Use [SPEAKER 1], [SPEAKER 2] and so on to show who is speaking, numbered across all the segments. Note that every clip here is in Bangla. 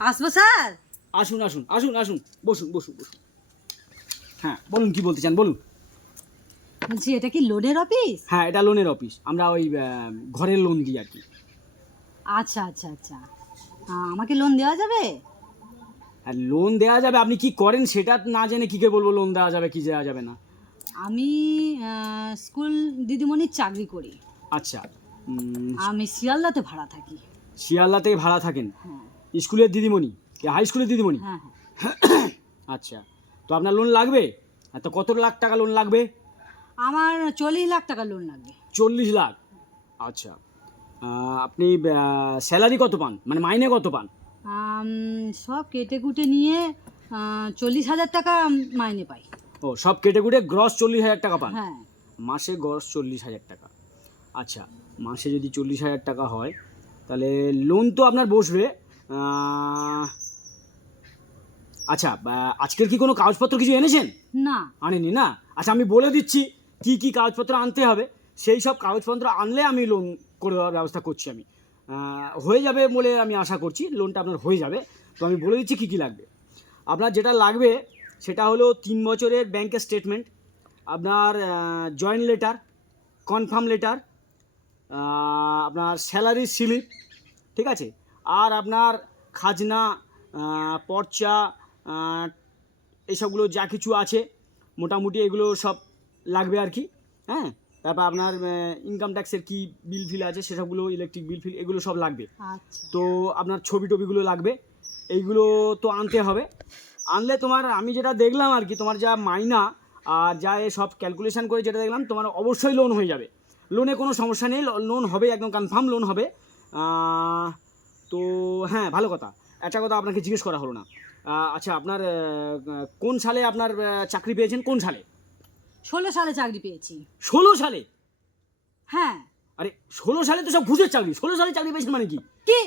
[SPEAKER 1] আসব স্যার?
[SPEAKER 2] আসুন আসুন আসুন আসুন। বসুন বসুন বসুন। হ্যাঁ বলুন কি বলতে চান বলুন।
[SPEAKER 1] বলছি এটা কি লোনের অফিস
[SPEAKER 2] হ্যাঁ এটা লোনের অফিস আমরা ওই ঘরের লোন দিই আর কি।
[SPEAKER 1] আচ্ছা আচ্ছা আচ্ছা। আমাকে লোন দেওয়া যাবে?
[SPEAKER 2] আর লোন দেওয়া যাবে। আপনি কি করেন সেটা না জেনে কী করে বলব লোন দেওয়া যাবে কি দেওয়া যাবে না।
[SPEAKER 1] আমি স্কুল দিদিমণির চাকরি করি।
[SPEAKER 2] আচ্ছা
[SPEAKER 1] আমি শিয়ালদাতে ভাড়া থাকি।
[SPEAKER 2] শিয়ালদাতে ভাড়া থাকেন?
[SPEAKER 1] হ্যাঁ।
[SPEAKER 2] স্কুলের দিদিমণি কি হাই স্কুলের দিদিমণি?
[SPEAKER 1] হ্যাঁ হ্যাঁ।
[SPEAKER 2] আচ্ছা তো আপনার লোন লাগবে? তো কত লাখ টাকা লোন লাগবে?
[SPEAKER 1] আমার চল্লিশ লাখ টাকা লোন লাগবে।
[SPEAKER 2] চল্লিশ লাখ? আচ্ছা আপনি স্যালারি কত পান? মানে মাইনে কত পান?
[SPEAKER 1] সব কেটে কুটে নিয়ে চল্লিশ হাজার টাকা মাইনে পাই।
[SPEAKER 2] ও সব কেটে কুটে গ্রস চল্লিশ হাজার টাকা পান?
[SPEAKER 1] হ্যাঁ।
[SPEAKER 2] মাসে গ্রস চল্লিশ হাজার টাকা। আচ্ছা মাসে যদি চল্লিশ হাজার টাকা হয় তাহলে লোন তো আপনার বসবে আচ্ছা আজকের কি কোনো কাগজপত্র কিছু এনেছেন?
[SPEAKER 1] না।
[SPEAKER 2] আনেনি না? আচ্ছা আমি বলে দিচ্ছি কি কি কাগজপত্র আনতে হবে। সেই সব কাগজপত্র আনলে আমি লোন করে দেওয়ার ব্যবস্থা করছি আমি। হয়ে যাবে বলে আমি আশা করছি লোনটা আপনার হয়ে যাবে। তো আমি বলে দিচ্ছি কী কী লাগবে। আপনার যেটা লাগবে সেটা হলো তিন বছরের ব্যাংকের স্টেটমেন্ট আপনার জয়েন্ট লেটার কনফার্ম লেটার আপনার স্যালারি স্লিপ ঠিক আছে? আর আপনার খাজনা পর্চা আহ, এইসবগুলো যা কিছু আছে মোটামুটি এগুলো সব লাগবে আর কি হ্যাঁ? তারপর আপনার ইনকাম ট্যাক্সের কি বিল ফিল আছে সেসবগুলো ইলেকট্রিক বিল ফিল এগুলো সব লাগবে।
[SPEAKER 1] আচ্ছা।
[SPEAKER 2] তো আপনার ছবি টবিগুলো লাগবে এইগুলো তো আনতে হবে। আনলে তোমার আমি যেটা দেখলাম আর কি তোমার যা মাইনা আর যা এ সব ক্যালকুলেশন করে যেটা দেখলাম তোমার অবশ্যই লোন হয়ে যাবে। লোনে কোনো সমস্যা নেই লোন হবে একদম কনফার্ম লোন হবে। তো হ্যাঁ ভালো কথা। একটা কথা আপনাকে জিজ্ঞেস করা হলো না। আচ্ছা আপনার কোন সালে আপনার চাকরি পেয়েছেন? কোন সালে?
[SPEAKER 1] ষোলো সালে চাকরি পেয়েছি।
[SPEAKER 2] ষোলো সালে?
[SPEAKER 1] হ্যাঁ।
[SPEAKER 2] আরে ষোলো সালে তো সব ঘুষের চাকরি। ষোলো সালে চাকরি পেয়েছেন মানে কি?
[SPEAKER 1] কি?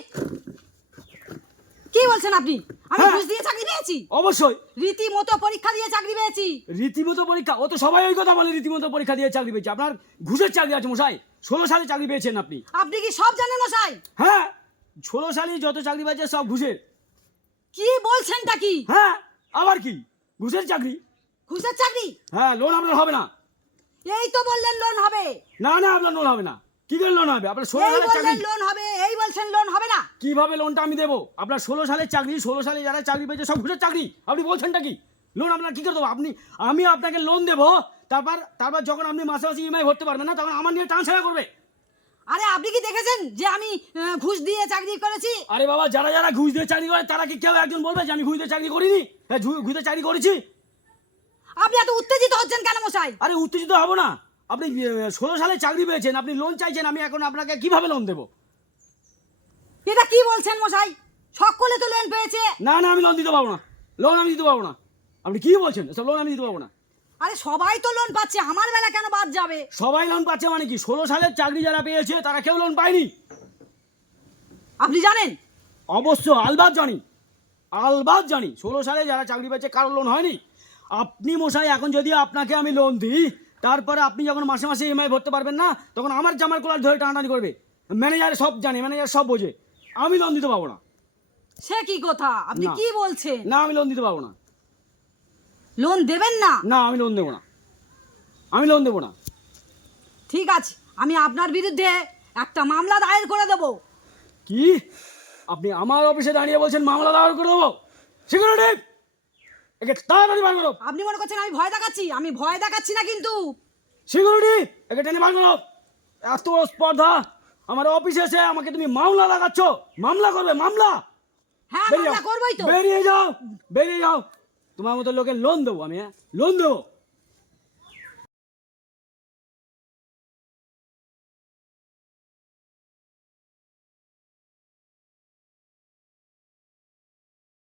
[SPEAKER 1] কি বলছেন আপনি? আমি
[SPEAKER 2] হ্যাঁ।
[SPEAKER 1] ঘুষ দিয়ে চাকরি পেয়েছি?
[SPEAKER 2] অবশ্যই।
[SPEAKER 1] রীতিমতো পরীক্ষা দিয়ে চাকরি পেয়েছি।
[SPEAKER 2] রীতিমতো পরীক্ষা? ও তো সবাই ওই কথা বলে রীতিমতো পরীক্ষা দিয়ে চাকরি পেয়েছে। আপনার ঘুষের চাকরি আছে মশাই। ষোলো সালে চাকরি পেয়েছেন আপনি।
[SPEAKER 1] আপনি কি সব জানেন মশাই?
[SPEAKER 2] হ্যাঁ। ষোলো সালে যত চাকরি পেয়েছে সব ঘুষের।
[SPEAKER 1] কি বলছেনটা কি?
[SPEAKER 2] হ্যাঁ আবার কি? ঘুষের চাকরি?
[SPEAKER 1] ঘুষের চাকরি?
[SPEAKER 2] হ্যাঁ লোন আপনার হবে না।
[SPEAKER 1] এই তো বললেন লোন হবে।
[SPEAKER 2] না না আপনার লোন হবে না। কি করে লোন হবে? আপনার ষোলো সালের চাকরি।
[SPEAKER 1] লোন হবে এই বলছেন লোন হবে না।
[SPEAKER 2] কীভাবে লোনটা আমি দেবো? আপনার ষোলো সালের চাকরি ষোলো সালে যারা চাকরি পেয়েছে সব ঘুষের চাকরি। আপনি বলছেনটা কি? লোন আপনার কি করে দেবো? আপনি আমি আপনাকে লোন দেবো তারপর তারপর যখন আপনি মাসে মাসে ইএমআই ভরতে পারবেন না তখন আমার নিয়ে ট্রান্সফার করবে।
[SPEAKER 1] দেখেছেন যে আমি ঘুষ দিয়ে চাকরি করেছি?
[SPEAKER 2] আরে বাবা যারা যারা ঘুষ দিয়ে চাকরি করে তারা কি কেউ একজন বলবে যে আমি ঘুষ দিয়ে চাকরি করিনি? হ্যাঁ ঘুষ দিয়ে চাকরি করেছি।
[SPEAKER 1] আপনি এত উত্তেজিত হচ্ছেন কেন মশাই?
[SPEAKER 2] আরে উত্তেজিত হব না। আপনি ষোলো সালে চাকরি পেয়েছেন আপনি লোন চাইছেন আমি এখন আপনাকে কীভাবে লোন দেবো?
[SPEAKER 1] এটা কি বলছেন মশাই? সকলে তো লোন পেয়েছে।
[SPEAKER 2] না না আমি লোন দিতে পারব না। লোন আমি দিতে পারব না। আপনি কি বলছেন? সব লোন আমি দিতে পারব না।
[SPEAKER 1] আরে সবাই তো লোন পাচ্ছে আমার বেলা কেন বাদ যাবে?
[SPEAKER 2] সবাই লোন পাচ্ছে মানে কি? ষোলো সালের চাকরি যারা পেয়েছে তারা কেউ লোন পায়নি?
[SPEAKER 1] আপনি জানেন?
[SPEAKER 2] অবশ্য আলবাদ জানি আলবাদ জানি ষোলো সালে যারা চাকরি পেয়েছে কারও লোন হয়নি। আপনি মশাই এখন যদি আপনাকে আমি লোন দিই তারপরে আপনি যখন মাসে মাসে ইএমআই ভরতে পারবেন না তখন আমার জামার কোলার ধরে টানাটানি করবে। ম্যানেজার সব জানে ম্যানেজার সব বোঝে। আমি লোন দিতে পারব না।
[SPEAKER 1] সে কি কথা? আপনি। কি বলছেন?
[SPEAKER 2] না আমি লোন দিতে পারব না।
[SPEAKER 1] লোন দেবেন না?
[SPEAKER 2] না আমি লোন দেবো না। আমি লোন দেবো না।
[SPEAKER 1] ঠিক আছে আমি আপনার বিরুদ্ধে একটা মামলা দায়ের করে দেবো।
[SPEAKER 2] কি? আপনি আমার অফিসে দাঁড়িয়ে বলছেন মামলা দায়ের করে দেবো? সিকিউরিটি! একে তাড়াতাড়ি বার করো।
[SPEAKER 1] আপনি মনে করছেন আমি ভয় দেখাচ্ছি? আমি ভয় দেখাচ্ছি না কিন্তু।
[SPEAKER 2] সিকিউরিটি! একে টেনে বার করো। এত স্পর্ধা! আমার অফিসে এসে আমাকে তুমি মামলা লাগাচ্ছ। মামলা করবে মামলা!
[SPEAKER 1] হ্যাঁ মামলা করবোই তো।
[SPEAKER 2] বেরিয়ে যাও বেরিয়ে যাও। তোমার মতো লোকে লোন দেবো আমি হ্যাঁ? লোন দেবো।